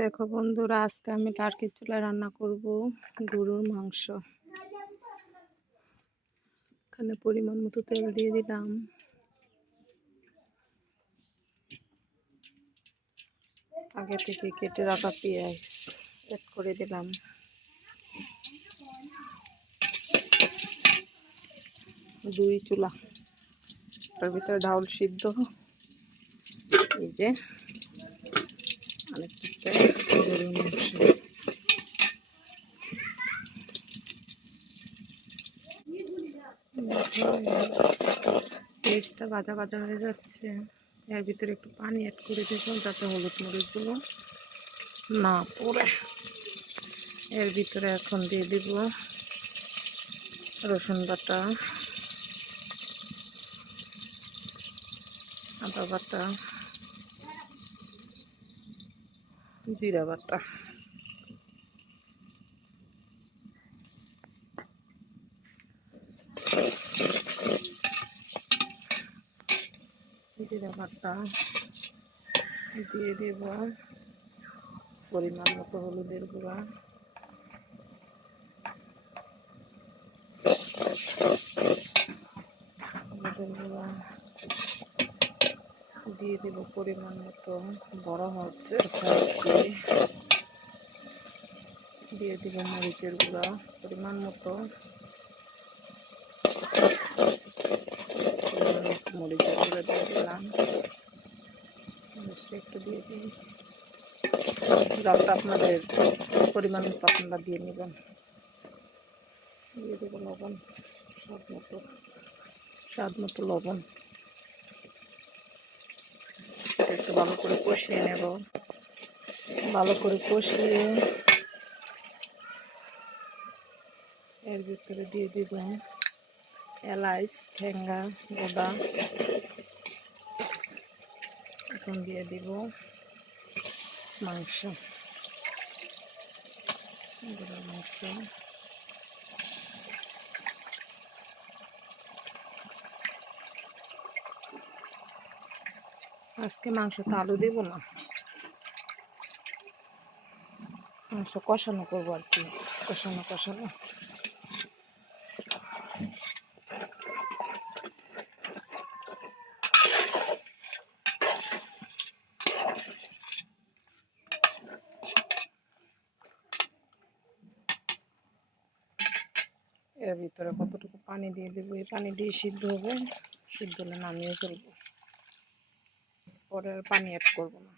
দেখো বন্ধুরা, আজকে আমি টার্কির চুলায় রান্না করব গরুর মাংস। এখানে পরিমাণ মতো তেল দিয়ে দিলাম। আগে থেকে কেটে রাখা পেঁয়াজ অ্যাড করে দিলাম। দুই চুলা, তার ভিতরে ডাউল সিদ্ধ, এই যে আরেকটা গরুর মাংস। পেঁয়াজটা ভাজা ভাজা হয়ে যাচ্ছে, এর ভিতরে একটু পানি অ্যাড করে দেবো যাতে হলুদ মরিচগুলো না পড়ে। এর ভিতরে এখন দিয়ে দিব রসুন বাটা, আদা বাটা, জিরা বাটা, দিয়ে দেব পরিমাণ মতো হলুদের গুঁড়া, দিয়ে দেব পরিমাণ মতো বড় হচ্ছে, দিয়ে দেব মরিচের গুঁড়া পরিমাণ মতো, মরিচের গুঁড়া দিয়ে দিলাম। মরিচটা একটু দিয়ে দিই, ঝালটা আপনাদের পরিমাণ মতো আপনারা দিয়ে নেবেন। দিয়ে দেবো লবণ, স্বাদ মতো লবণ। একটু ভালো করে কষিয়ে নেব। ভালো করে কষিয়ে এর ভিতরে দিয়ে দিব এলাচ, ঠেঙ্গা, গোদা। এখন দিয়ে দিব মাংস, গরুর মাংস। আজকে মাংসতে আলু দেব না, মাংস কষানো করবো আর কি, কষানো। এর ভিতরে কতটুকু পানি দিয়ে দেবো, এই পানি দিয়ে সিদ্ধ হবে, সিদ্ধ হলে নামিয়ে ফেলবো, পরে আর পানি অ্যাড করবো না।